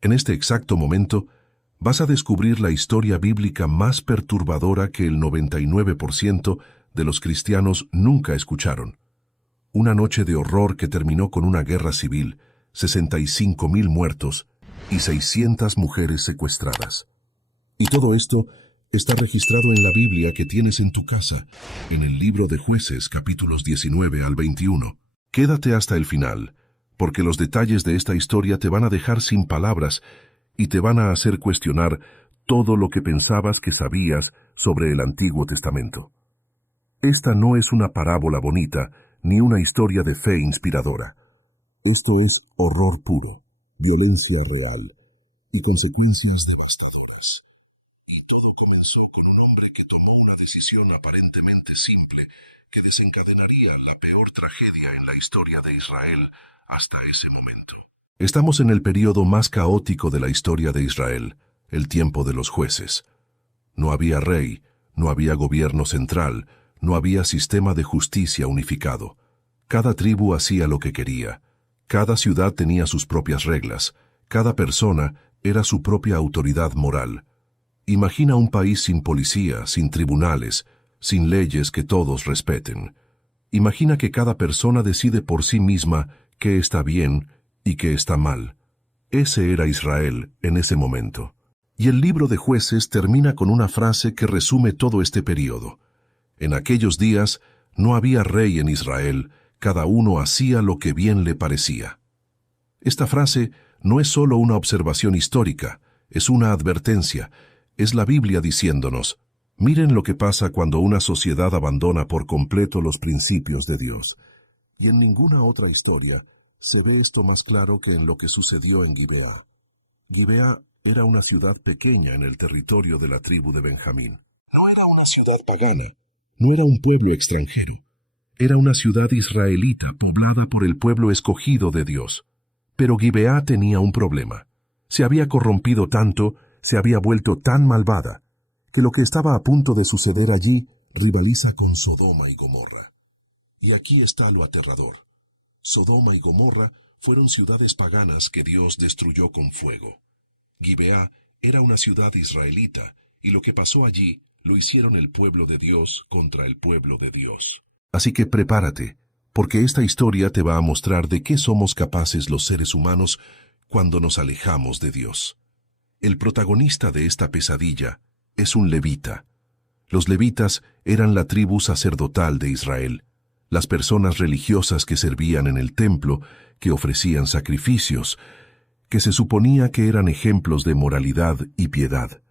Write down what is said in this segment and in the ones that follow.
En este exacto momento, vas a descubrir la historia bíblica más perturbadora que el 99% de los cristianos nunca escucharon. Una noche de horror que terminó con una guerra civil, 65.000 muertos y 600 mujeres secuestradas. Y todo esto está registrado en la Biblia que tienes en tu casa, en el libro de Jueces, capítulos 19 al 21. Quédate hasta el final, porque los detalles de esta historia te van a dejar sin palabras y te van a hacer cuestionar todo lo que pensabas que sabías sobre el Antiguo Testamento. Esta no es una parábola bonita, ni una historia de fe inspiradora. Esto es horror puro, violencia real y consecuencias devastadoras. Y todo comenzó con un hombre que tomó una decisión aparentemente simple que desencadenaría la peor tragedia en la historia de Israel hasta ese momento. Estamos en el período más caótico de la historia de Israel, el tiempo de los jueces. No había rey, no había gobierno central, no había sistema de justicia unificado. Cada tribu hacía lo que quería. Cada ciudad tenía sus propias reglas. Cada persona era su propia autoridad moral. Imagina un país sin policía, sin tribunales, sin leyes que todos respeten. Imagina que cada persona decide por sí misma qué está bien y qué está mal. Ese era Israel en ese momento. Y el libro de Jueces termina con una frase que resume todo este periodo. En aquellos días no había rey en Israel, cada uno hacía lo que bien le parecía. Esta frase no es solo una observación histórica, es una advertencia. Es la Biblia diciéndonos, miren lo que pasa cuando una sociedad abandona por completo los principios de Dios. Y en ninguna otra historia se ve esto más claro que en lo que sucedió en Gibeá. Gibeá era una ciudad pequeña en el territorio de la tribu de Benjamín. No era una ciudad pagana, no era un pueblo extranjero. Era una ciudad israelita poblada por el pueblo escogido de Dios. Pero Gibeá tenía un problema. Se había corrompido tanto, se había vuelto tan malvada, que lo que estaba a punto de suceder allí rivaliza con Sodoma y Gomorra. Y aquí está lo aterrador. Sodoma y Gomorra fueron ciudades paganas que Dios destruyó con fuego. Gibeá era una ciudad israelita, y lo que pasó allí lo hicieron el pueblo de Dios contra el pueblo de Dios. Así que prepárate, porque esta historia te va a mostrar de qué somos capaces los seres humanos cuando nos alejamos de Dios. El protagonista de esta pesadilla es un levita. Los levitas eran la tribu sacerdotal de Israel, las personas religiosas que servían en el templo, que ofrecían sacrificios, que se suponía que eran ejemplos de moralidad y piedad.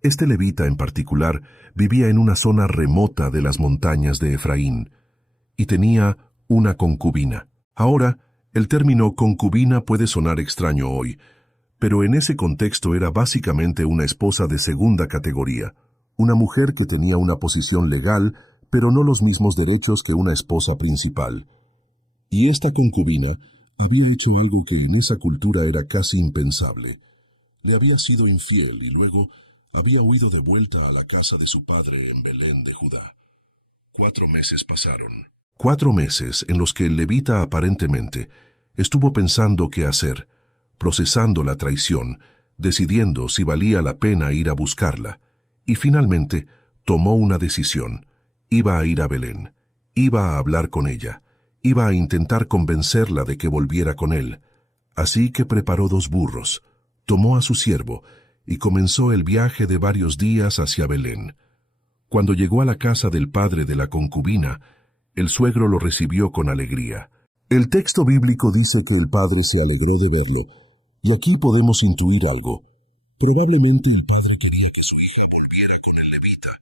Este levita en particular vivía en una zona remota de las montañas de Efraín y tenía una concubina. Ahora, el término concubina puede sonar extraño hoy, pero en ese contexto era básicamente una esposa de segunda categoría, una mujer que tenía una posición legal, pero no los mismos derechos que una esposa principal. Y esta concubina había hecho algo que en esa cultura era casi impensable. Le había sido infiel y luego había huido de vuelta a la casa de su padre en Belén de Judá. 4 meses pasaron, 4 meses en los que el levita aparentemente estuvo pensando qué hacer, procesando la traición, decidiendo si valía la pena ir a buscarla, y finalmente tomó una decisión. Iba a ir a Belén, iba a hablar con ella, iba a intentar convencerla de que volviera con él. Así que preparó 2 burros, tomó a su siervo y comenzó el viaje de varios días hacia Belén. Cuando llegó a la casa del padre de la concubina, el suegro lo recibió con alegría. El texto bíblico dice que el padre se alegró de verlo, y aquí podemos intuir algo. Probablemente el padre quería que su hija volviera con el levita.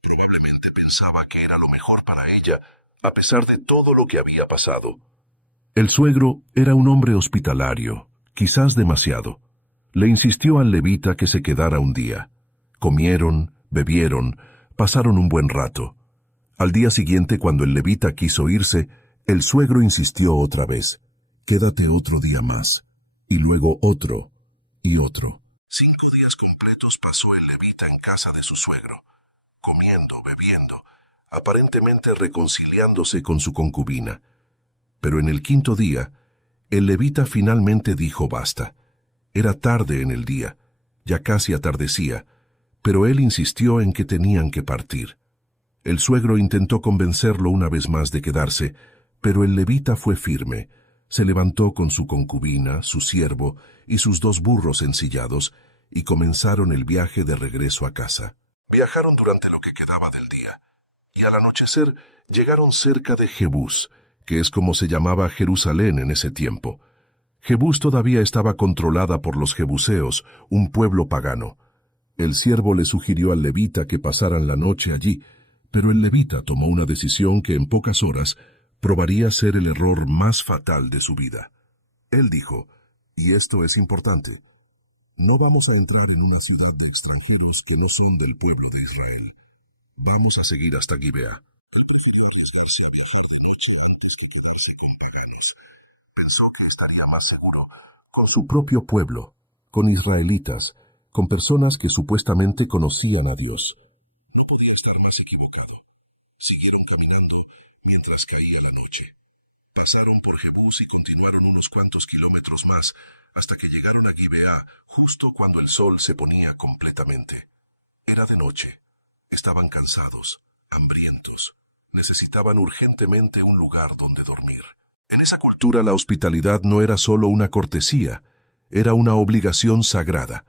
Probablemente pensaba que era lo mejor para ella, a pesar de todo lo que había pasado. El suegro era un hombre hospitalario, quizás demasiado. Le insistió al levita que se quedara un día. Comieron, bebieron, pasaron un buen rato. Al día siguiente, cuando el levita quiso irse, el suegro insistió otra vez. Quédate otro día más. Y luego otro, y otro. 5 días completos pasó el levita en casa de su suegro, comiendo, bebiendo, aparentemente reconciliándose con su concubina. Pero en el 5.º día, el levita finalmente dijo basta. Era tarde en el día, ya casi atardecía, pero él insistió en que tenían que partir. El suegro intentó convencerlo una vez más de quedarse, pero el levita fue firme. Se levantó con su concubina, su siervo y sus 2 burros ensillados, y comenzaron el viaje de regreso a casa. Viajaron durante lo que quedaba del día, y al anochecer llegaron cerca de Jebús, que es como se llamaba Jerusalén en ese tiempo. Jebús todavía estaba controlada por los jebuseos, un pueblo pagano. El siervo le sugirió al levita que pasaran la noche allí, pero el levita tomó una decisión que en pocas horas probaría ser el error más fatal de su vida. Él dijo, y esto es importante, no vamos a entrar en una ciudad de extranjeros que no son del pueblo de Israel. Vamos a seguir hasta Gibea. Él prefirió arriesgarse a viajar de noche antes que quedarse con paganos. Pensó que estaría más seguro con su propio pueblo, con israelitas, con personas que supuestamente conocían a Dios. No podía estar más equivocado. Siguieron caminando mientras caía la noche. Pasaron por Jebús y continuaron unos cuantos kilómetros más hasta que llegaron a Gibea justo cuando el sol se ponía completamente. Era de noche. Estaban cansados, hambrientos. Necesitaban urgentemente un lugar donde dormir. En esa cultura la hospitalidad no era solo una cortesía, era una obligación sagrada.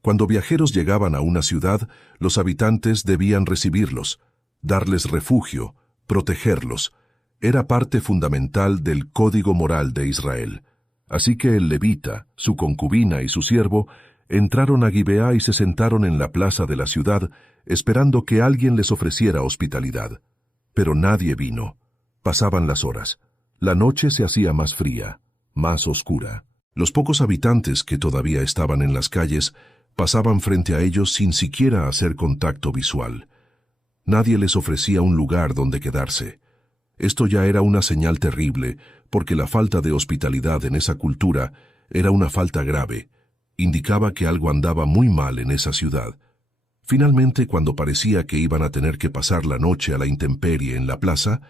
Cuando viajeros llegaban a una ciudad, los habitantes debían recibirlos, darles refugio, protegerlos. Era parte fundamental del código moral de Israel. Así que el levita, su concubina y su siervo entraron a Gibea y se sentaron en la plaza de la ciudad, esperando que alguien les ofreciera hospitalidad. Pero nadie vino. Pasaban las horas. La noche se hacía más fría, más oscura. Los pocos habitantes que todavía estaban en las calles pasaban frente a ellos sin siquiera hacer contacto visual. Nadie les ofrecía un lugar donde quedarse. Esto ya era una señal terrible, porque la falta de hospitalidad en esa cultura era una falta grave. Indicaba que algo andaba muy mal en esa ciudad. Finalmente, cuando parecía que iban a tener que pasar la noche a la intemperie en la plaza,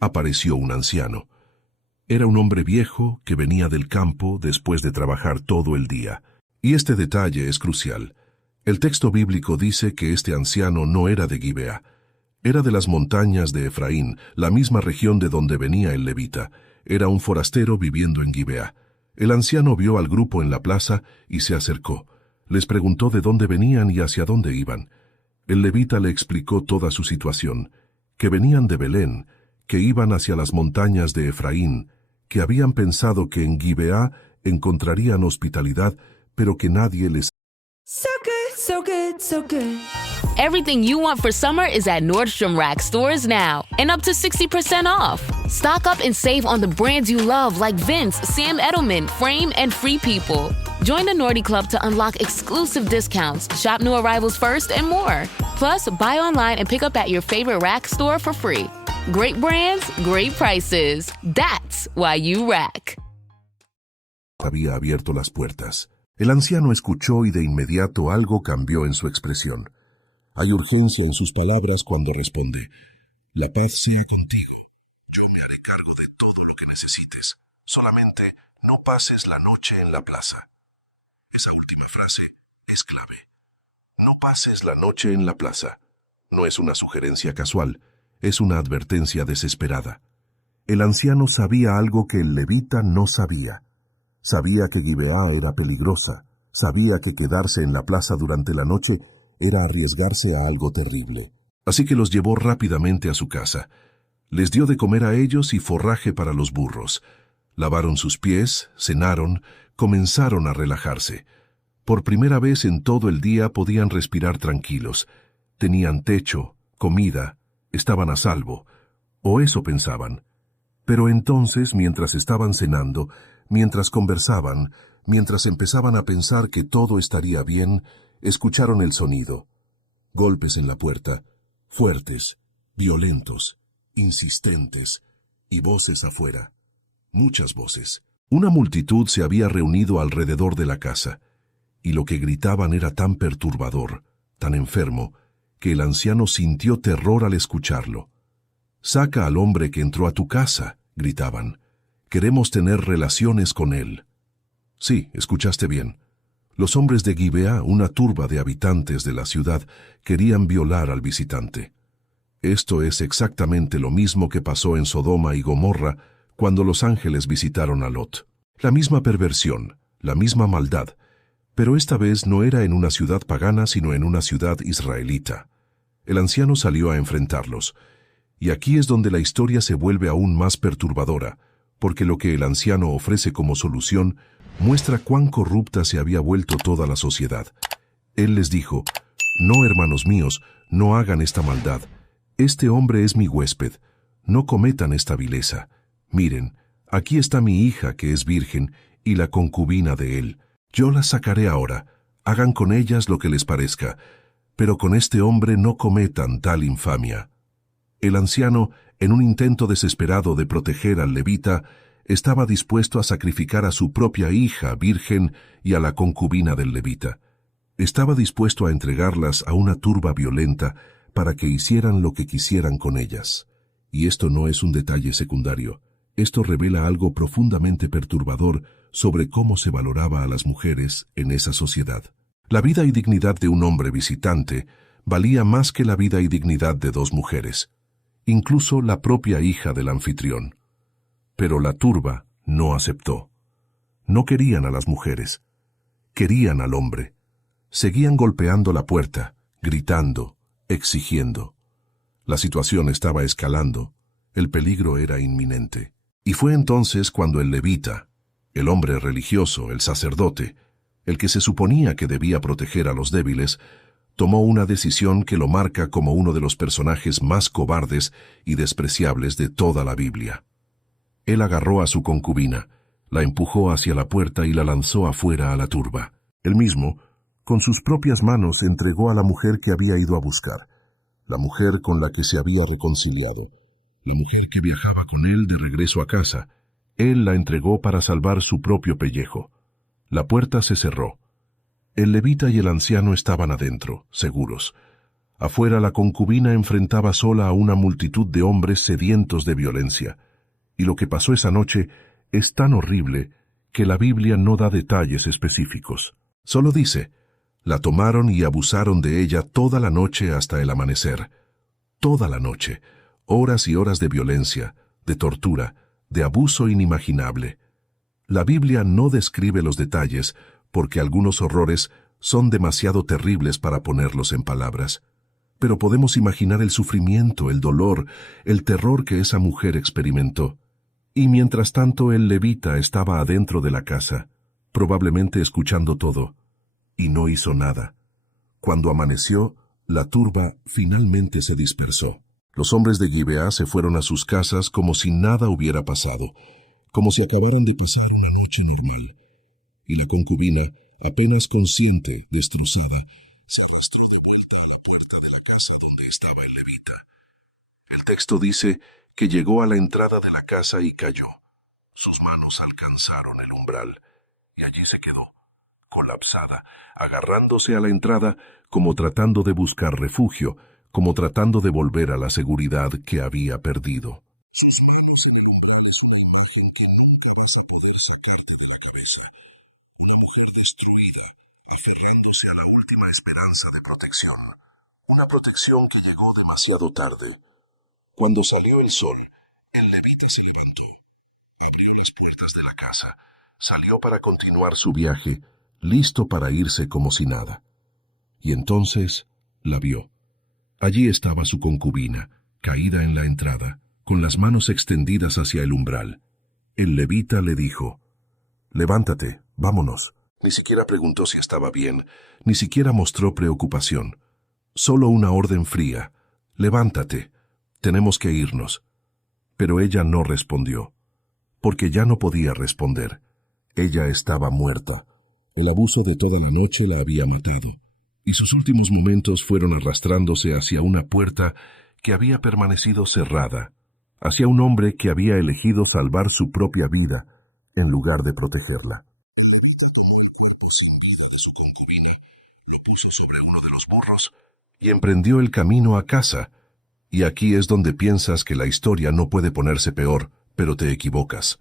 apareció un anciano. Era un hombre viejo que venía del campo después de trabajar todo el día. Y este detalle es crucial. El texto bíblico dice que este anciano no era de Gibea. Era de las montañas de Efraín, la misma región de donde venía el levita. Era un forastero viviendo en Gibea. El anciano vio al grupo en la plaza y se acercó. Les preguntó de dónde venían y hacia dónde iban. El levita le explicó toda su situación, que venían de Belén, que iban hacia las montañas de Efraín, que habían pensado que en Gibea encontrarían hospitalidad, pero que nadie les... So good, so good, so good. Everything you want for summer is at Nordstrom Rack stores now, and up to 60% off. Stock up and save on the brands you love like Vince, Sam Edelman, Frame, and Free People. Join the Nordy Club to unlock exclusive discounts, shop new arrivals first, and more. Plus, buy online and pick up at your favorite Rack store for free. Great brands, great prices. That's why you Rack. Había abierto las puertas. El anciano escuchó y de inmediato algo cambió en su expresión. Hay urgencia en sus palabras cuando responde, «La paz sea contigo, yo me haré cargo de todo lo que necesites, solamente no pases la noche en la plaza». Esa última frase es clave. No pases la noche en la plaza. No es una sugerencia casual, es una advertencia desesperada. El anciano sabía algo que el levita no sabía. Sabía que Gibea era peligrosa, sabía que quedarse en la plaza durante la noche era arriesgarse a algo terrible. Así que los llevó rápidamente a su casa. Les dio de comer a ellos y forraje para los burros. Lavaron sus pies, cenaron, comenzaron a relajarse. Por primera vez en todo el día podían respirar tranquilos. Tenían techo, comida, estaban a salvo. O eso pensaban. Pero entonces, mientras estaban cenando, mientras conversaban, mientras empezaban a pensar que todo estaría bien, escucharon el sonido. Golpes en la puerta, fuertes, violentos, insistentes, y voces afuera. Muchas voces. Una multitud se había reunido alrededor de la casa, y lo que gritaban era tan perturbador, tan enfermo, que el anciano sintió terror al escucharlo. «Saca al hombre que entró a tu casa», gritaban. «Queremos tener relaciones con él». Sí, escuchaste bien. Los hombres de Gibea, una turba de habitantes de la ciudad, querían violar al visitante. Esto es exactamente lo mismo que pasó en Sodoma y Gomorra cuando los ángeles visitaron a Lot. La misma perversión, la misma maldad, pero esta vez no era en una ciudad pagana sino en una ciudad israelita. El anciano salió a enfrentarlos, y aquí es donde la historia se vuelve aún más perturbadora, porque lo que el anciano ofrece como solución muestra cuán corrupta se había vuelto toda la sociedad. Él les dijo: «No, hermanos míos, no hagan esta maldad. Este hombre es mi huésped. No cometan esta vileza. Miren, aquí está mi hija que es virgen y la concubina de él. Yo las sacaré ahora. Hagan con ellas lo que les parezca, pero con este hombre no cometan tal infamia». El anciano, en un intento desesperado de proteger al levita, estaba dispuesto a sacrificar a su propia hija virgen y a la concubina del levita. Estaba dispuesto a entregarlas a una turba violenta para que hicieran lo que quisieran con ellas. Y esto no es un detalle secundario. Esto revela algo profundamente perturbador sobre cómo se valoraba a las mujeres en esa sociedad. La vida y dignidad de un hombre visitante valía más que la vida y dignidad de dos mujeres, incluso la propia hija del anfitrión. Pero la turba no aceptó. No querían a las mujeres, querían al hombre. Seguían golpeando la puerta, gritando, exigiendo. La situación estaba escalando, el peligro era inminente. Y fue entonces cuando el levita, el hombre religioso, el sacerdote, el que se suponía que debía proteger a los débiles, tomó una decisión que lo marca como uno de los personajes más cobardes y despreciables de toda la Biblia. Él agarró a su concubina, la empujó hacia la puerta y la lanzó afuera a la turba. Él mismo, con sus propias manos, entregó a la mujer que había ido a buscar, la mujer con la que se había reconciliado, la mujer que viajaba con él de regreso a casa. Él la entregó para salvar su propio pellejo. La puerta se cerró. El levita y el anciano estaban adentro, seguros. Afuera la concubina enfrentaba sola a una multitud de hombres sedientos de violencia. Y lo que pasó esa noche es tan horrible que la Biblia no da detalles específicos. Solo dice: la tomaron y abusaron de ella toda la noche hasta el amanecer. Toda la noche, horas y horas de violencia, de tortura, de abuso inimaginable. La Biblia no describe los detalles porque algunos horrores son demasiado terribles para ponerlos en palabras. Pero podemos imaginar el sufrimiento, el dolor, el terror que esa mujer experimentó. Y mientras tanto el levita estaba adentro de la casa, probablemente escuchando todo, y no hizo nada. Cuando amaneció, la turba finalmente se dispersó. Los hombres de Gibea se fueron a sus casas como si nada hubiera pasado, como si acabaran de pasar una noche normal. Y la concubina, apenas consciente, destrozada, se arrastró de vuelta a la puerta de la casa donde estaba el levita. El texto dice que llegó a la entrada de la casa y cayó. Sus manos alcanzaron el umbral, y allí se quedó, colapsada, agarrándose a la entrada como tratando de buscar refugio, como tratando de volver a la seguridad que había perdido. Sus manos en el umbral es una imagen que nunca vas a poder sacarte de la cabeza. Una mujer destruida, aferrándose a la última esperanza de protección, una protección que llegó demasiado tarde. Cuando salió el sol, el levita se levantó, abrió las puertas de la casa, salió para continuar su viaje, listo para irse como si nada. Y entonces la vio. Allí estaba su concubina, caída en la entrada, con las manos extendidas hacia el umbral. El levita le dijo: «Levántate, vámonos». Ni siquiera preguntó si estaba bien, ni siquiera mostró preocupación. Solo una orden fría: «Levántate, tenemos que irnos». Pero ella no respondió, porque ya no podía responder. Ella estaba muerta. El abuso de toda la noche la había matado, y sus últimos momentos fueron arrastrándose hacia una puerta que había permanecido cerrada, hacia un hombre que había elegido salvar su propia vida en lugar de protegerla. El levita tomó el cuerpo sin vida de su concubina, lo puso sobre uno de los burros y emprendió el camino a casa. Y aquí es donde piensas que la historia no puede ponerse peor, pero te equivocas.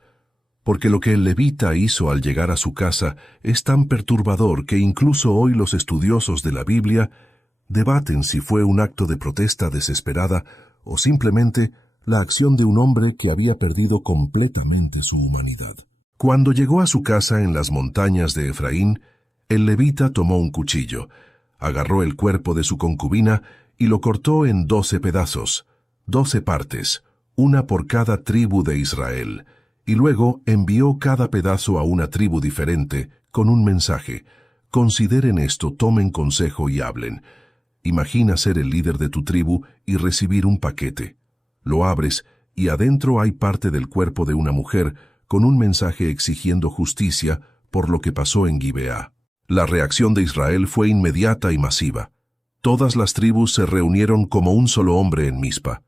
porque lo que el levita hizo al llegar a su casa es tan perturbador que incluso hoy los estudiosos de la Biblia debaten si fue un acto de protesta desesperada o simplemente la acción de un hombre que había perdido completamente su humanidad. Cuando llegó a su casa en las montañas de Efraín, el levita tomó un cuchillo, agarró el cuerpo de su concubina y lo cortó en 12 pedazos, 12 partes, una por cada tribu de Israel, y luego envió cada pedazo a una tribu diferente con un mensaje: consideren esto, tomen consejo y hablen. Imagina ser el líder de tu tribu y recibir un paquete. Lo abres y adentro hay parte del cuerpo de una mujer con un mensaje exigiendo justicia por lo que pasó en Gibeá. La reacción de Israel fue inmediata y masiva. Todas las tribus se reunieron como un solo hombre en Mizpa.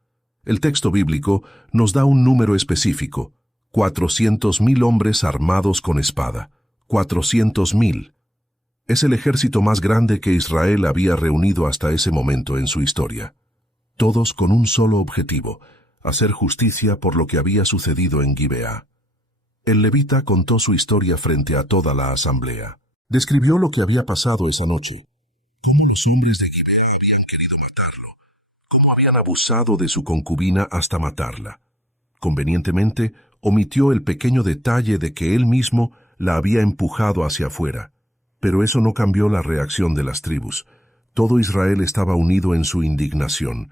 El texto bíblico nos da un número específico: 400,000 hombres armados con espada. 400,000. Es el ejército más grande que Israel había reunido hasta ese momento en su historia. Todos con un solo objetivo: hacer justicia por lo que había sucedido en Gibeá. El levita contó su historia frente a toda la asamblea. Describió lo que había pasado esa noche, cómo los hombres de Gibeá habían querido matarlo, cómo habían abusado de su concubina hasta matarla. Convenientemente, omitió el pequeño detalle de que él mismo la había empujado hacia afuera, pero eso no cambió la reacción de las tribus. Todo Israel estaba unido en su indignación.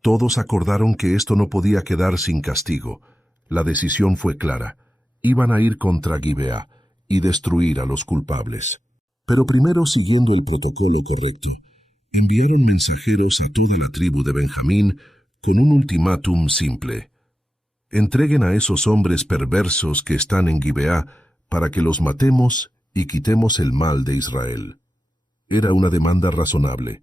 Todos acordaron que esto no podía quedar sin castigo. La decisión fue clara: iban a ir contra Gibeá y destruir a los culpables. Pero primero, siguiendo el protocolo correcto, enviaron mensajeros a toda la tribu de Benjamín con un ultimátum simple: entreguen a esos hombres perversos que están en Gibeá para que los matemos y quitemos el mal de Israel. Era una demanda razonable.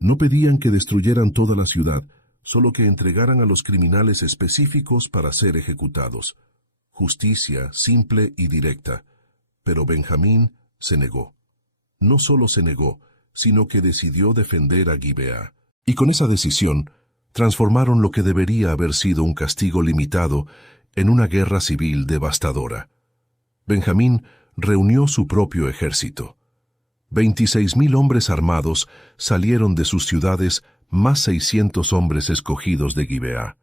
No pedían que destruyeran toda la ciudad, solo que entregaran a los criminales específicos para ser ejecutados. Justicia simple y directa. Pero Benjamín se negó. No solo se negó, sino que decidió defender a Gibeá. Y con esa decisión, transformaron lo que debería haber sido un castigo limitado en una guerra civil devastadora. Benjamín reunió su propio ejército. 26,000 hombres armados salieron de sus ciudades, más 600 hombres escogidos de Gibeá.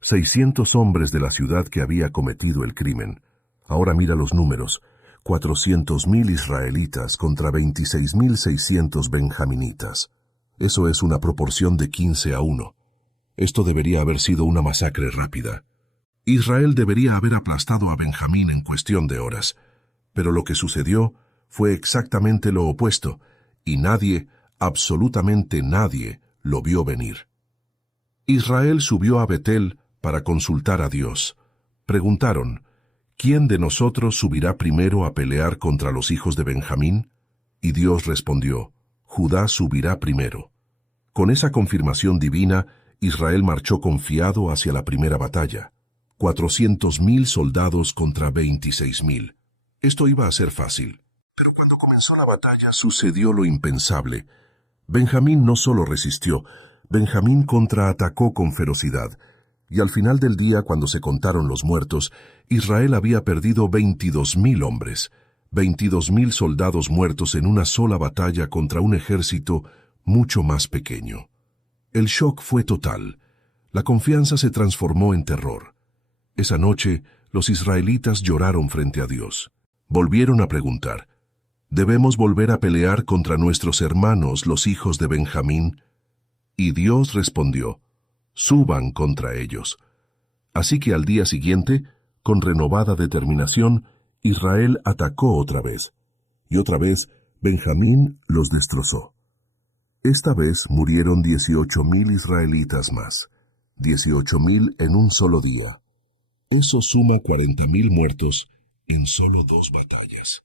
600 hombres de la ciudad que había cometido el crimen. Ahora mira los números: 400,000 israelitas contra 26,600 benjaminitas. Eso es una proporción de 15-1. Esto debería haber sido una masacre rápida. Israel debería haber aplastado a Benjamín en cuestión de horas. Pero lo que sucedió fue exactamente lo opuesto, y nadie, absolutamente nadie, lo vio venir. Israel subió a Betel para consultar a Dios. Preguntaron: ¿quién de nosotros subirá primero a pelear contra los hijos de Benjamín? Y Dios respondió: Judá subirá primero. Con esa confirmación divina, Israel marchó confiado hacia la primera batalla. 400,000 soldados contra 26,000. Esto iba a ser fácil. Pero cuando comenzó la batalla sucedió lo impensable. Benjamín no solo resistió, Benjamín contraatacó con ferocidad. Y al final del día, cuando se contaron los muertos, Israel había perdido 22,000 hombres, 22,000 soldados muertos en una sola batalla contra un ejército mucho más pequeño. El shock fue total. La confianza se transformó en terror. Esa noche, los israelitas lloraron frente a Dios. Volvieron a preguntar: ¿debemos volver a pelear contra nuestros hermanos, los hijos de Benjamín? Y Dios respondió: suban contra ellos. Así que al día siguiente, con renovada determinación, Israel atacó otra vez. Y otra vez, Benjamín los destrozó. Esta vez murieron 18,000 israelitas más. 18,000 en un solo día. Eso suma 40,000 muertos en solo 2 batallas.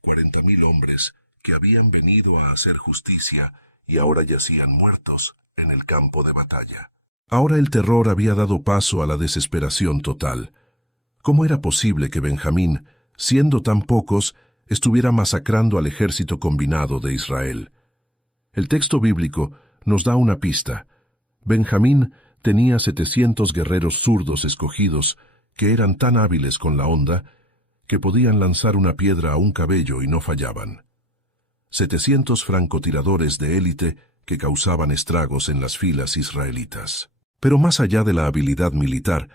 40,000 hombres que habían venido a hacer justicia y ahora yacían muertos en el campo de batalla. Ahora el terror había dado paso a la desesperación total. ¿Cómo era posible que Benjamín, siendo tan pocos, estuviera masacrando al ejército combinado de Israel? El texto bíblico nos da una pista. Benjamín tenía 700 guerreros zurdos escogidos que eran tan hábiles con la honda que podían lanzar una piedra a un cabello y no fallaban. 700 francotiradores de élite que causaban estragos en las filas israelitas. Pero más allá de la habilidad militar,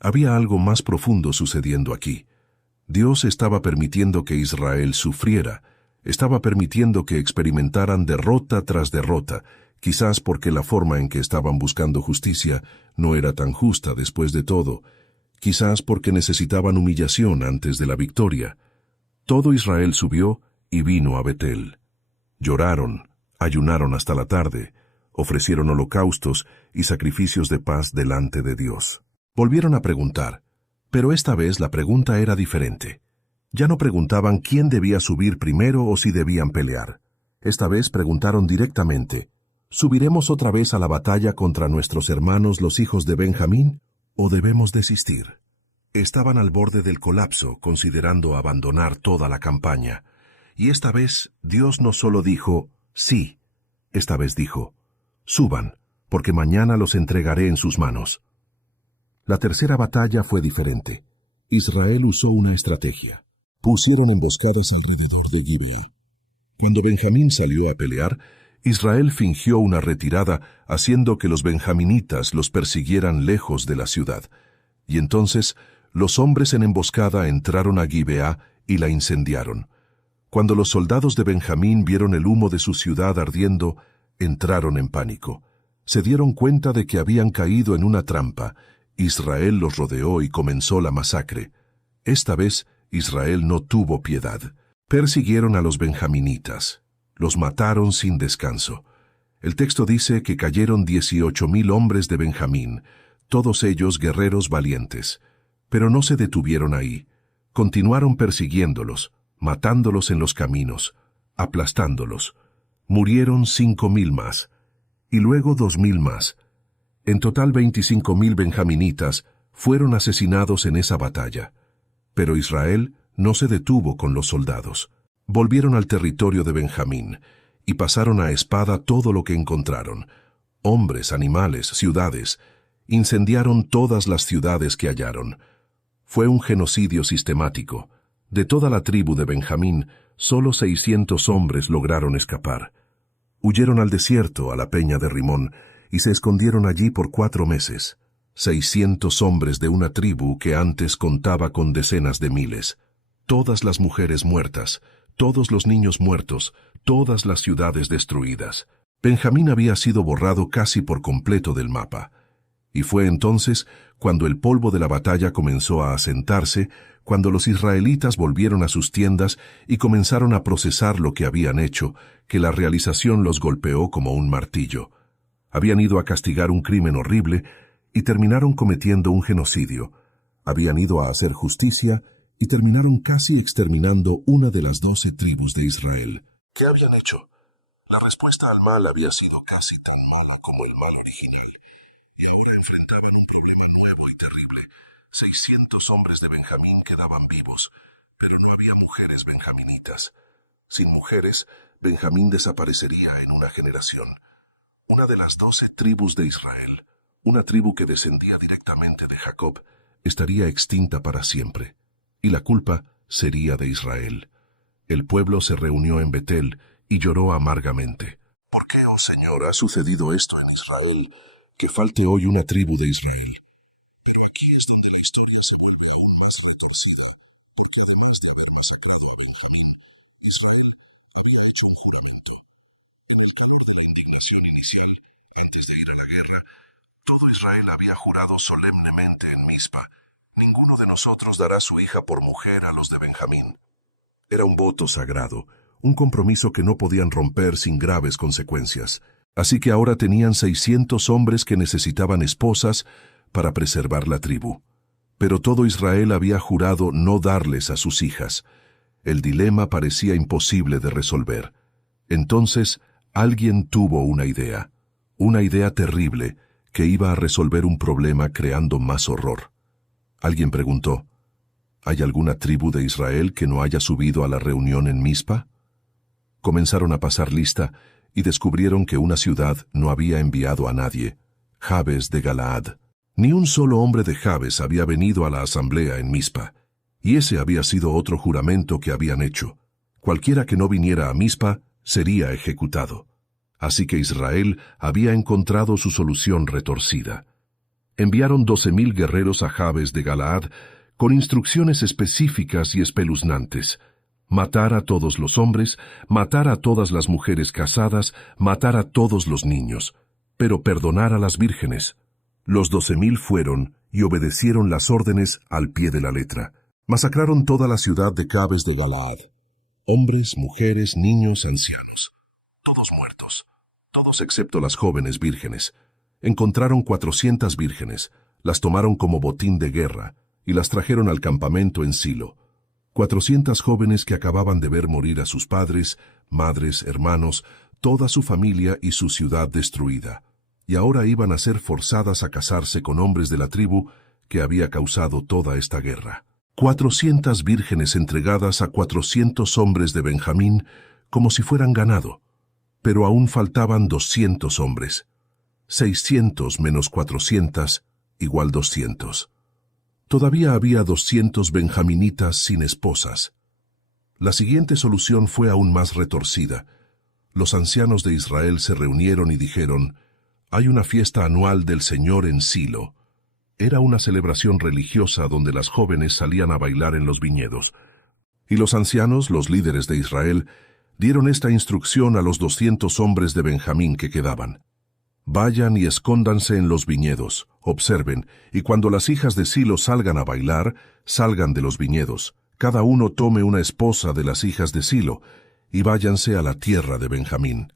había algo más profundo sucediendo aquí. Dios estaba permitiendo que Israel sufriera, estaba permitiendo que experimentaran derrota tras derrota, quizás porque la forma en que estaban buscando justicia no era tan justa después de todo, quizás porque necesitaban humillación antes de la victoria. Todo Israel subió y vino a Betel. Lloraron, ayunaron hasta la tarde, ofrecieron holocaustos y sacrificios de paz delante de Dios. Volvieron a preguntar, pero esta vez la pregunta era diferente. Ya no preguntaban quién debía subir primero o si debían pelear. Esta vez preguntaron directamente, ¿subiremos otra vez a la batalla contra nuestros hermanos los hijos de Benjamín o debemos desistir? Estaban al borde del colapso, considerando abandonar toda la campaña. Y esta vez Dios no solo dijo, sí, esta vez dijo, suban, porque mañana los entregaré en sus manos. La tercera batalla fue diferente. Israel usó una estrategia. Pusieron emboscadas alrededor de Gibeá. Cuando Benjamín salió a pelear, Israel fingió una retirada, haciendo que los benjaminitas los persiguieran lejos de la ciudad. Y entonces, los hombres en emboscada entraron a Gibeá y la incendiaron. Cuando los soldados de Benjamín vieron el humo de su ciudad ardiendo, entraron en pánico. Se dieron cuenta de que habían caído en una trampa. Israel los rodeó y comenzó la masacre. Esta vez, Israel no tuvo piedad. Persiguieron a los benjaminitas. Los mataron sin descanso. El texto dice que cayeron 18,000 hombres de Benjamín, todos ellos guerreros valientes. Pero no se detuvieron ahí. Continuaron persiguiéndolos, matándolos en los caminos, aplastándolos. Murieron 5,000 más, y luego 2,000 más. En total 25,000 benjaminitas fueron asesinados en esa batalla. Pero Israel no se detuvo con los soldados. Volvieron al territorio de Benjamín y pasaron a espada todo lo que encontraron. Hombres, animales, ciudades. Incendiaron todas las ciudades que hallaron. Fue un genocidio sistemático. De toda la tribu de Benjamín, solo 600 hombres lograron escapar. Huyeron al desierto, a la peña de Rimón, y se escondieron allí por 4 meses. 600 hombres de una tribu que antes contaba con decenas de miles. Todas las mujeres muertas, todos los niños muertos, todas las ciudades destruidas. Benjamín había sido borrado casi por completo del mapa. Y fue entonces cuando el polvo de la batalla comenzó a asentarse, cuando los israelitas volvieron a sus tiendas y comenzaron a procesar lo que habían hecho, que la realización los golpeó como un martillo. Habían ido a castigar un crimen horrible y terminaron cometiendo un genocidio. Habían ido a hacer justicia y terminaron casi exterminando una de las 12 tribus de Israel. ¿Qué habían hecho? La respuesta al mal había sido casi tan mala como el mal original, y ahora enfrentaban un problema nuevo y terrible. 600 hombres de Benjamín quedaban vivos, pero no había mujeres benjaminitas. Sin mujeres, Benjamín desaparecería en una generación. Una de las 12 tribus de Israel, una tribu que descendía directamente de Jacob, estaría extinta para siempre, y la culpa sería de Israel. El pueblo se reunió en Betel y lloró amargamente. ¿Por qué, oh Señor, ha sucedido esto en Israel, que falte hoy una tribu de Israel? Pero aquí es donde la historia se vuelve aún más retorcida, porque además de haber masacrado a Benjamín, Israel había hecho un juramento. En el calor de la indignación inicial, antes de ir a la guerra, todo Israel había jurado solemnemente en Mizpa: ninguno de nosotros dará su hija por mujer a los de Benjamín. Era un voto sagrado, un compromiso que no podían romper sin graves consecuencias. Así que ahora tenían 600 hombres que necesitaban esposas para preservar la tribu. Pero todo Israel había jurado no darles a sus hijas. El dilema parecía imposible de resolver. Entonces, alguien tuvo una idea terrible, que iba a resolver un problema creando más horror. Alguien preguntó: ¿hay alguna tribu de Israel que no haya subido a la reunión en Mizpa? Comenzaron a pasar lista y descubrieron que una ciudad no había enviado a nadie: Jabes de Galaad. Ni un solo hombre de Jabes había venido a la asamblea en Mizpa. Y ese había sido otro juramento que habían hecho. Cualquiera que no viniera a Mizpa sería ejecutado. Así que Israel había encontrado su solución retorcida. Enviaron 12,000 guerreros a Jabes de Galaad con instrucciones específicas y espeluznantes: matar a todos los hombres, matar a todas las mujeres casadas, matar a todos los niños, pero perdonar a las vírgenes. Los 12,000 fueron y obedecieron las órdenes al pie de la letra. Masacraron toda la ciudad de Jabes de Galaad. Hombres, mujeres, niños, ancianos, todos muertos, todos excepto las jóvenes vírgenes. Encontraron 400 vírgenes, las tomaron como botín de guerra y las trajeron al campamento en Silo. 400 jóvenes que acababan de ver morir a sus padres, madres, hermanos, toda su familia y su ciudad destruida, y ahora iban a ser forzadas a casarse con hombres de la tribu que había causado toda esta guerra. 400 vírgenes entregadas a 400 hombres de Benjamín como si fueran ganado, pero aún faltaban 200 hombres. 600 menos 400 igual 200. Todavía había 200 benjaminitas sin esposas. La siguiente solución fue aún más retorcida. Los ancianos de Israel se reunieron y dijeron: «Hay una fiesta anual del Señor en Silo». Era una celebración religiosa donde las jóvenes salían a bailar en los viñedos. Y los ancianos, los líderes de Israel, dieron esta instrucción a los 200 hombres de Benjamín que quedaban: «Vayan y escóndanse en los viñedos, observen, y cuando las hijas de Silo salgan a bailar, salgan de los viñedos. Cada uno tome una esposa de las hijas de Silo, y váyanse a la tierra de Benjamín».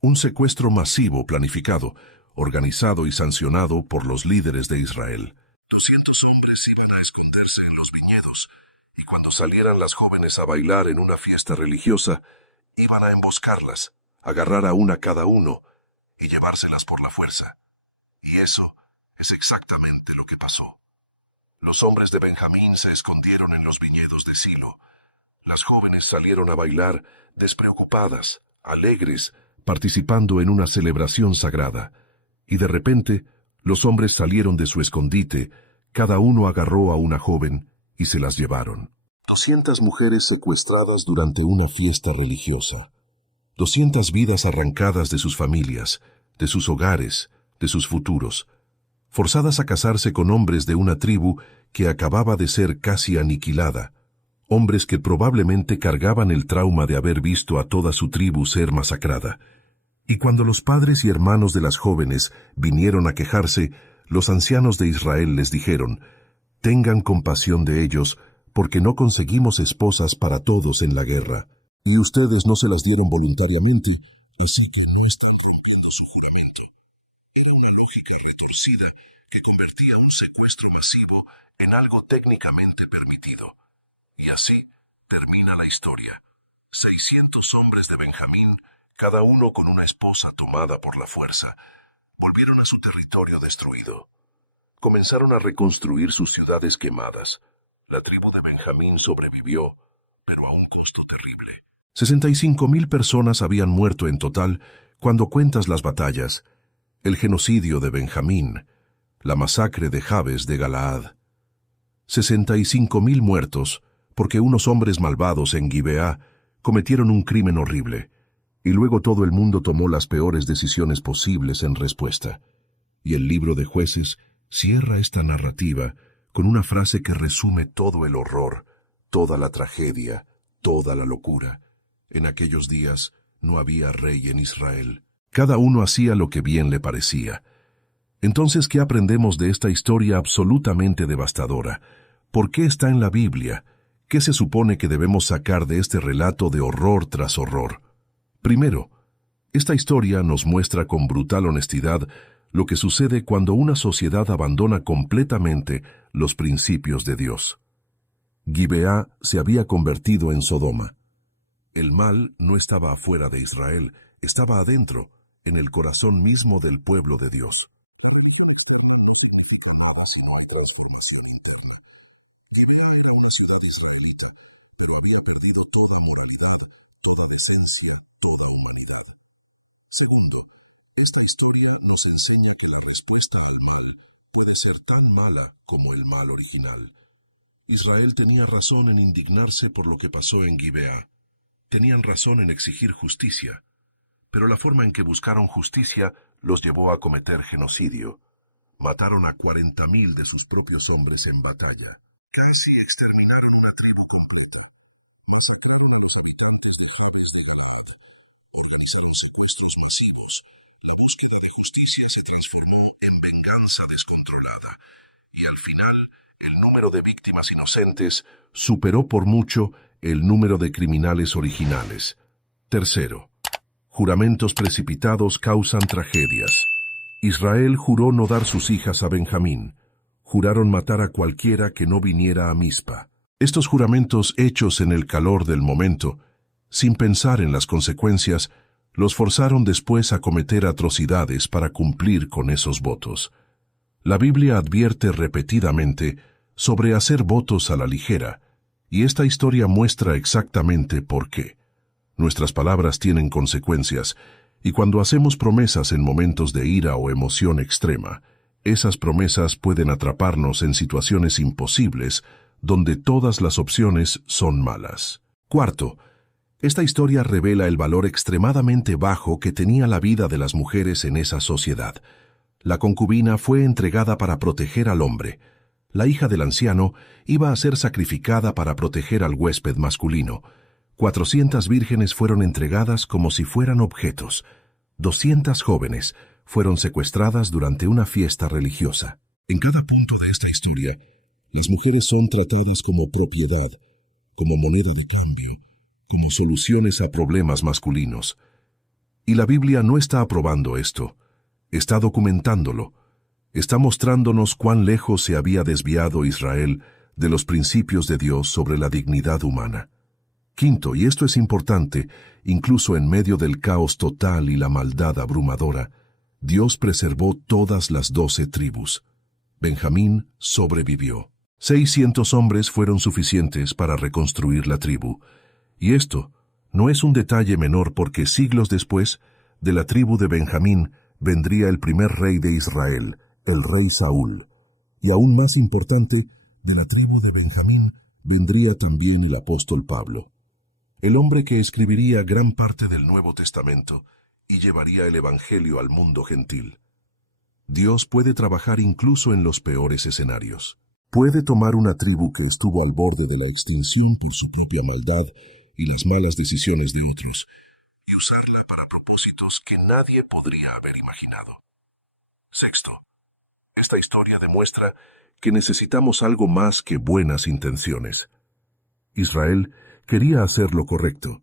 Un secuestro masivo planificado, organizado y sancionado por los líderes de Israel. 200 hombres iban a esconderse en los viñedos, y cuando salieran las jóvenes a bailar en una fiesta religiosa, iban a emboscarlas, agarrar a una cada uno, y llevárselas por la fuerza. Y eso es exactamente lo que pasó. Los hombres de Benjamín se escondieron en los viñedos de Silo. Las jóvenes salieron a bailar, despreocupadas, alegres, participando en una celebración sagrada. Y de repente, los hombres salieron de su escondite, cada uno agarró a una joven y se las llevaron. 200 mujeres secuestradas durante una fiesta religiosa. 200 vidas arrancadas de sus familias, de sus hogares, de sus futuros, forzadas a casarse con hombres de una tribu que acababa de ser casi aniquilada, hombres que probablemente cargaban el trauma de haber visto a toda su tribu ser masacrada. Y cuando los padres y hermanos de las jóvenes vinieron a quejarse, los ancianos de Israel les dijeron: «Tengan compasión de ellos, porque no conseguimos esposas para todos en la guerra, y ustedes no se las dieron voluntariamente, así que no están rompiendo su juramento». Era una lógica retorcida que convertía un secuestro masivo en algo técnicamente permitido. Y así termina la historia. 600 hombres de Benjamín, cada uno con una esposa tomada por la fuerza, volvieron a su territorio destruido. Comenzaron a reconstruir sus ciudades quemadas. La tribu de Benjamín sobrevivió, pero a un costo terrible. 65,000 personas habían muerto en total cuando cuentas las batallas, el genocidio de Benjamín, la masacre de Jabes de Galaad. 65,000 muertos porque unos hombres malvados en Gibeá cometieron un crimen horrible, y luego todo el mundo tomó las peores decisiones posibles en respuesta. Y el libro de Jueces cierra esta narrativa con una frase que resume todo el horror, toda la tragedia, toda la locura. En aquellos días no había rey en Israel. Cada uno hacía lo que bien le parecía. Entonces, ¿qué aprendemos de esta historia absolutamente devastadora? ¿Por qué está en la Biblia? ¿Qué se supone que debemos sacar de este relato de horror tras horror? Primero, esta historia nos muestra con brutal honestidad lo que sucede cuando una sociedad abandona completamente los principios de Dios. Gibeá se había convertido en Sodoma. El mal no estaba afuera de Israel, estaba adentro, en el corazón mismo del pueblo de Dios. La religión externa no significa nada si no hay transformación interna. Gibeá era una ciudad israelita, pero había perdido toda moralidad, toda decencia, toda humanidad. Segundo, esta historia nos enseña que la respuesta al mal puede ser tan mala como el mal original. Israel tenía razón en indignarse por lo que pasó en Gibeá. Tenían razón en exigir justicia, pero la forma en que buscaron justicia los llevó a cometer genocidio. Mataron a 40,000 de sus propios hombres en batalla. Casi exterminaron una tribu completa. Masacraron a los habitantes de Jabes de Galaad. Organizaron secuestros masivos. La búsqueda de justicia se transformó en venganza descontrolada. Y al final, el número de víctimas inocentes superó por mucho el número de criminales originales. Tercero, juramentos precipitados causan tragedias. Israel juró no dar sus hijas a Benjamín. Juraron matar a cualquiera que no viniera a Mizpa. Estos juramentos hechos en el calor del momento, sin pensar en las consecuencias, los forzaron después a cometer atrocidades para cumplir con esos votos. La Biblia advierte repetidamente sobre hacer votos a la ligera, y esta historia muestra exactamente por qué. Nuestras palabras tienen consecuencias, y cuando hacemos promesas en momentos de ira o emoción extrema, esas promesas pueden atraparnos en situaciones imposibles, donde todas las opciones son malas. Cuarto, esta historia revela el valor extremadamente bajo que tenía la vida de las mujeres en esa sociedad. La concubina fue entregada para proteger al hombre. La hija del anciano iba a ser sacrificada para proteger al huésped masculino. 400 vírgenes fueron entregadas como si fueran objetos. 200 jóvenes fueron secuestradas durante una fiesta religiosa. En cada punto de esta historia, las mujeres son tratadas como propiedad, como moneda de cambio, como soluciones a problemas masculinos. Y la Biblia no está aprobando esto, está documentándolo, está mostrándonos cuán lejos se había desviado Israel de los principios de Dios sobre la dignidad humana. Quinto, y esto es importante, incluso en medio del caos total y la maldad abrumadora, Dios preservó todas las 12 tribus. Benjamín sobrevivió. 600 hombres fueron suficientes para reconstruir la tribu. Y esto no es un detalle menor porque siglos después, de la tribu de Benjamín vendría el primer rey de Israel, el rey Saúl. Y aún más importante, de la tribu de Benjamín vendría también el apóstol Pablo, el hombre que escribiría gran parte del Nuevo Testamento y llevaría el Evangelio al mundo gentil. Dios puede trabajar incluso en los peores escenarios. Puede tomar una tribu que estuvo al borde de la extinción por su propia maldad y las malas decisiones de otros, y usarla para propósitos que nadie podría haber imaginado. Sexto, esta historia demuestra que necesitamos algo más que buenas intenciones. Israel quería hacer lo correcto,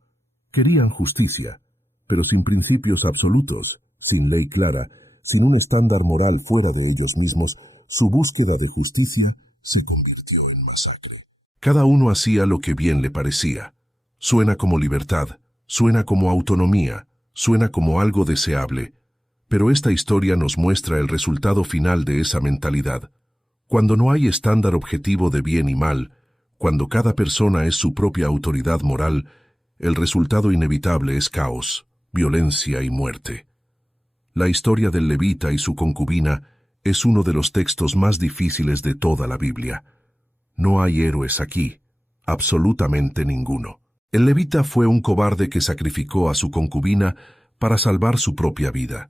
querían justicia, pero sin principios absolutos, sin ley clara, sin un estándar moral fuera de ellos mismos, su búsqueda de justicia se convirtió en masacre. Cada uno hacía lo que bien le parecía. Suena como libertad, suena como autonomía, suena como algo deseable, pero esta historia nos muestra el resultado final de esa mentalidad. Cuando no hay estándar objetivo de bien y mal, cuando cada persona es su propia autoridad moral, el resultado inevitable es caos, violencia y muerte. La historia del levita y su concubina es uno de los textos más difíciles de toda la Biblia. No hay héroes aquí, absolutamente ninguno. El levita fue un cobarde que sacrificó a su concubina para salvar su propia vida.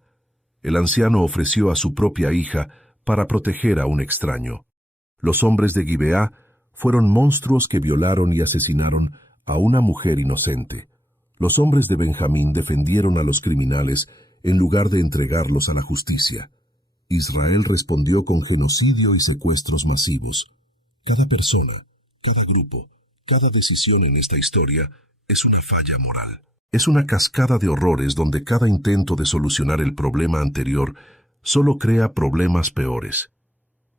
El anciano ofreció a su propia hija para proteger a un extraño. Los hombres de Gibeá fueron monstruos que violaron y asesinaron a una mujer inocente. Los hombres de Benjamín defendieron a los criminales en lugar de entregarlos a la justicia. Israel respondió con genocidio y secuestros masivos. Cada persona, cada grupo, cada decisión en esta historia es una falla moral. Es una cascada de horrores donde cada intento de solucionar el problema anterior solo crea problemas peores.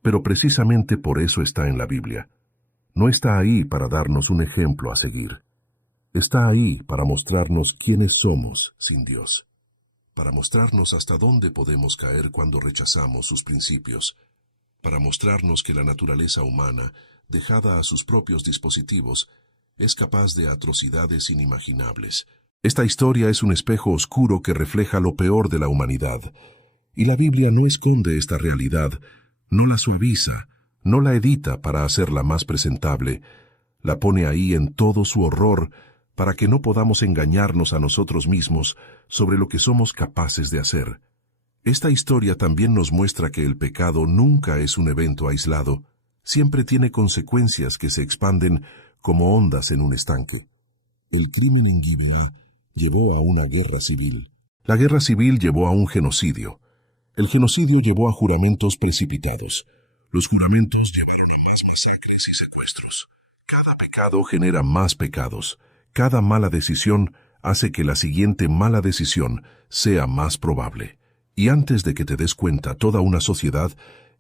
Pero precisamente por eso está en la Biblia. No está ahí para darnos un ejemplo a seguir. Está ahí para mostrarnos quiénes somos sin Dios, para mostrarnos hasta dónde podemos caer cuando rechazamos sus principios, para mostrarnos que la naturaleza humana, dejada a sus propios dispositivos, es capaz de atrocidades inimaginables. Esta historia es un espejo oscuro que refleja lo peor de la humanidad, y la Biblia no esconde esta realidad, no la suaviza, No la edita para hacerla más presentable, la pone ahí en todo su horror para que no podamos engañarnos a nosotros mismos sobre lo que somos capaces de hacer. Esta historia también nos muestra que el pecado nunca es un evento aislado, siempre tiene consecuencias que se expanden como ondas en un estanque. El crimen en Gibeá llevó a una guerra civil. La guerra civil llevó a un genocidio. El genocidio llevó a juramentos precipitados. Los juramentos llevaron a más masacres y secuestros. Cada pecado genera más pecados. Cada mala decisión hace que la siguiente mala decisión sea más probable. Y antes de que te des cuenta, toda una sociedad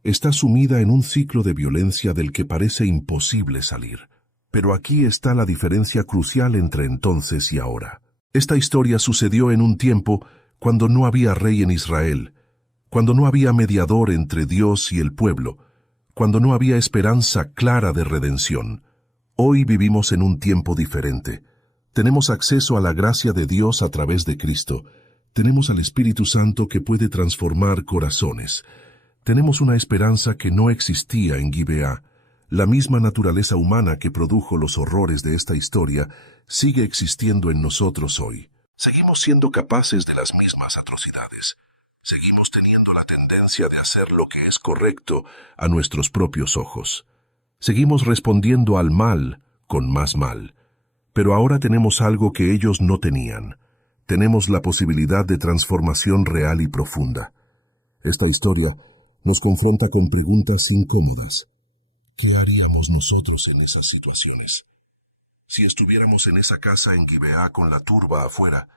está sumida en un ciclo de violencia del que parece imposible salir. Pero aquí está la diferencia crucial entre entonces y ahora. Esta historia sucedió en un tiempo cuando no había rey en Israel, cuando no había mediador entre Dios y el pueblo, cuando no había esperanza clara de redención. Hoy vivimos en un tiempo diferente. Tenemos acceso a la gracia de Dios a través de Cristo. Tenemos al Espíritu Santo que puede transformar corazones. Tenemos una esperanza que no existía en Gibeá. La misma naturaleza humana que produjo los horrores de esta historia sigue existiendo en nosotros hoy. Seguimos siendo capaces de las mismas atrocidades. Seguimos teniendo la tendencia de hacer lo que es correcto a nuestros propios ojos. Seguimos respondiendo al mal con más mal. Pero ahora tenemos algo que ellos no tenían. Tenemos la posibilidad de transformación real y profunda. Esta historia nos confronta con preguntas incómodas. ¿Qué haríamos nosotros en esas situaciones? Si estuviéramos en esa casa en Gibeá con la turba afuera,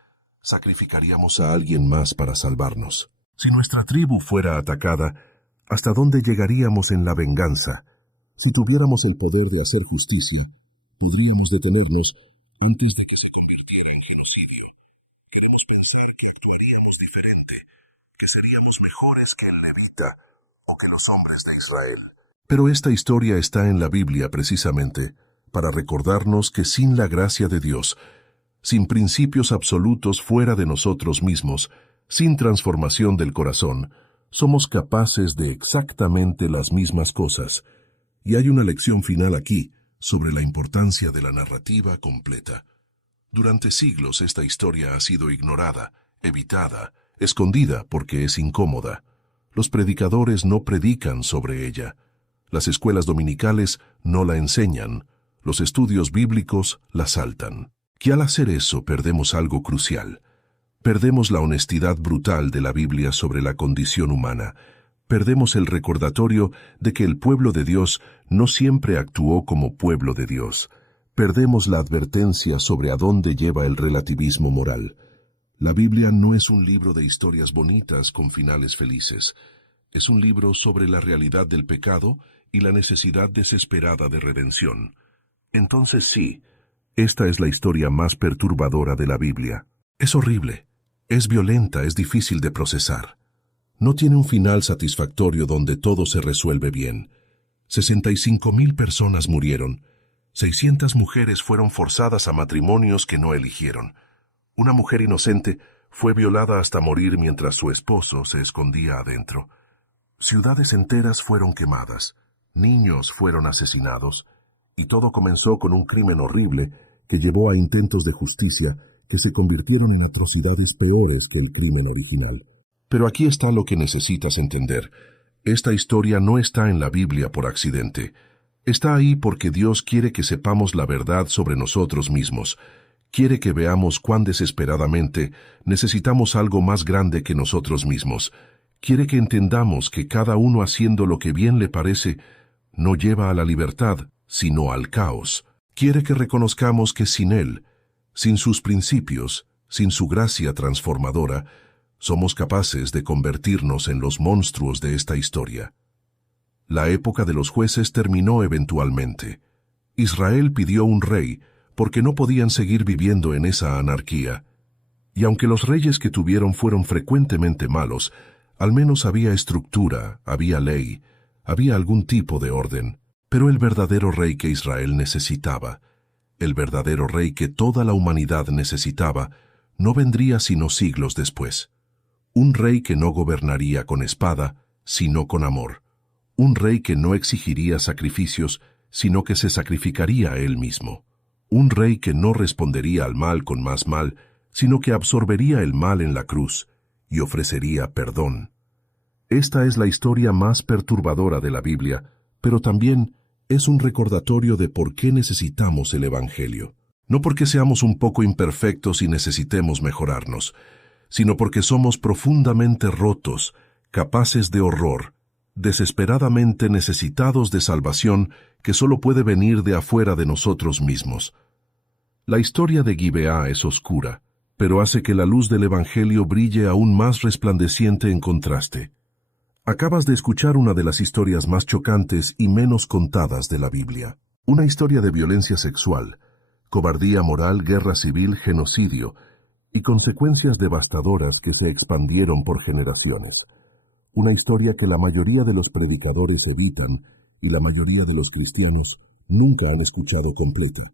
sacrificaríamos a alguien más para salvarnos. Si nuestra tribu fuera atacada, ¿hasta dónde llegaríamos en la venganza? Si tuviéramos el poder de hacer justicia, podríamos detenernos antes de que se convirtiera en genocidio. Queremos pensar que actuaríamos diferente, que seríamos mejores que el levita o que los hombres de Israel. Pero esta historia está en la Biblia precisamente para recordarnos que sin la gracia de Dios, sin principios absolutos fuera de nosotros mismos, sin transformación del corazón, somos capaces de exactamente las mismas cosas. Y hay una lección final aquí sobre la importancia de la narrativa completa. Durante siglos esta historia ha sido ignorada, evitada, escondida porque es incómoda. Los predicadores no predican sobre ella. Las escuelas dominicales no la enseñan. Los estudios bíblicos la saltan. Y al hacer eso perdemos algo crucial. Perdemos la honestidad brutal de la Biblia sobre la condición humana. Perdemos el recordatorio de que el pueblo de Dios no siempre actuó como pueblo de Dios. Perdemos la advertencia sobre a dónde lleva el relativismo moral. La Biblia no es un libro de historias bonitas con finales felices. Es un libro sobre la realidad del pecado y la necesidad desesperada de redención. Entonces sí, esta es la historia más perturbadora de la Biblia. Es horrible, es violenta, es difícil de procesar. No tiene un final satisfactorio donde todo se resuelve bien. 65,000 personas murieron. 600 mujeres fueron forzadas a matrimonios que no eligieron. Una mujer inocente fue violada hasta morir mientras su esposo se escondía adentro. Ciudades enteras fueron quemadas. Niños fueron asesinados. Y todo comenzó con un crimen horrible que llevó a intentos de justicia que se convirtieron en atrocidades peores que el crimen original. Pero aquí está lo que necesitas entender. Esta historia no está en la Biblia por accidente. Está ahí porque Dios quiere que sepamos la verdad sobre nosotros mismos. Quiere que veamos cuán desesperadamente necesitamos algo más grande que nosotros mismos. Quiere que entendamos que cada uno haciendo lo que bien le parece no lleva a la libertad, sino al caos. Quiere que reconozcamos que sin Él, sin sus principios, sin su gracia transformadora, somos capaces de convertirnos en los monstruos de esta historia. La época de los jueces terminó eventualmente. Israel pidió un rey porque no podían seguir viviendo en esa anarquía. Y aunque los reyes que tuvieron fueron frecuentemente malos, al menos había estructura, había ley, había algún tipo de orden. Pero el verdadero rey que Israel necesitaba, el verdadero rey que toda la humanidad necesitaba, no vendría sino siglos después. Un rey que no gobernaría con espada, sino con amor. Un rey que no exigiría sacrificios, sino que se sacrificaría a él mismo. Un rey que no respondería al mal con más mal, sino que absorbería el mal en la cruz y ofrecería perdón. Esta es la historia más perturbadora de la Biblia, pero también es un recordatorio de por qué necesitamos el Evangelio. No porque seamos un poco imperfectos y necesitemos mejorarnos, sino porque somos profundamente rotos, capaces de horror, desesperadamente necesitados de salvación que solo puede venir de afuera de nosotros mismos. La historia de Gibeá es oscura, pero hace que la luz del Evangelio brille aún más resplandeciente en contraste. Acabas de escuchar una de las historias más chocantes y menos contadas de la Biblia. Una historia de violencia sexual, cobardía moral, guerra civil, genocidio y consecuencias devastadoras que se expandieron por generaciones. Una historia que la mayoría de los predicadores evitan y la mayoría de los cristianos nunca han escuchado completa.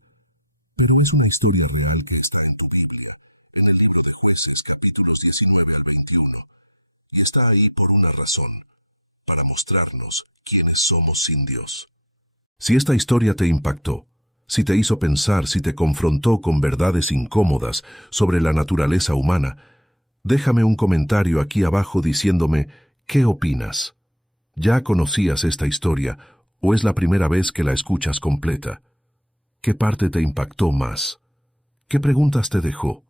Pero es una historia real que está en tu Biblia, en el libro de Jueces, capítulos 19 al 21, y está ahí por una razón, para mostrarnos quiénes somos sin Dios. Si esta historia te impactó, si te hizo pensar, si te confrontó con verdades incómodas sobre la naturaleza humana, déjame un comentario aquí abajo diciéndome ¿qué opinas? ¿Ya conocías esta historia o es la primera vez que la escuchas completa? ¿Qué parte te impactó más? ¿Qué preguntas te dejó?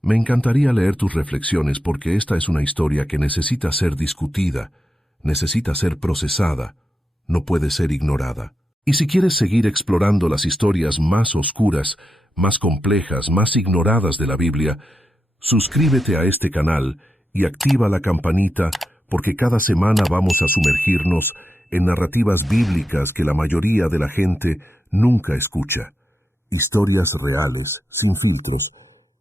Me encantaría leer tus reflexiones porque esta es una historia que necesita ser discutida, necesita ser procesada, no puede ser ignorada. Y si quieres seguir explorando las historias más oscuras, más complejas, más ignoradas de la Biblia, suscríbete a este canal y activa la campanita porque cada semana vamos a sumergirnos en narrativas bíblicas que la mayoría de la gente nunca escucha. Historias reales, sin filtros,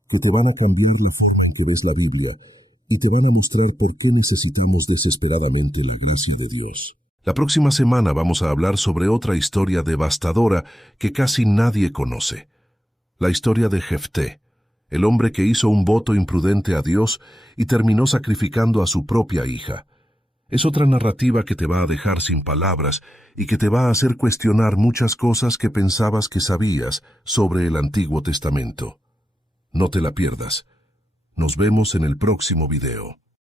que te van a cambiar la forma en que ves la Biblia y te van a mostrar por qué necesitamos desesperadamente la gracia de Dios. La próxima semana vamos a hablar sobre otra historia devastadora que casi nadie conoce. La historia de Jefté, el hombre que hizo un voto imprudente a Dios y terminó sacrificando a su propia hija. Es otra narrativa que te va a dejar sin palabras y que te va a hacer cuestionar muchas cosas que pensabas que sabías sobre el Antiguo Testamento. No te la pierdas. Nos vemos en el próximo video.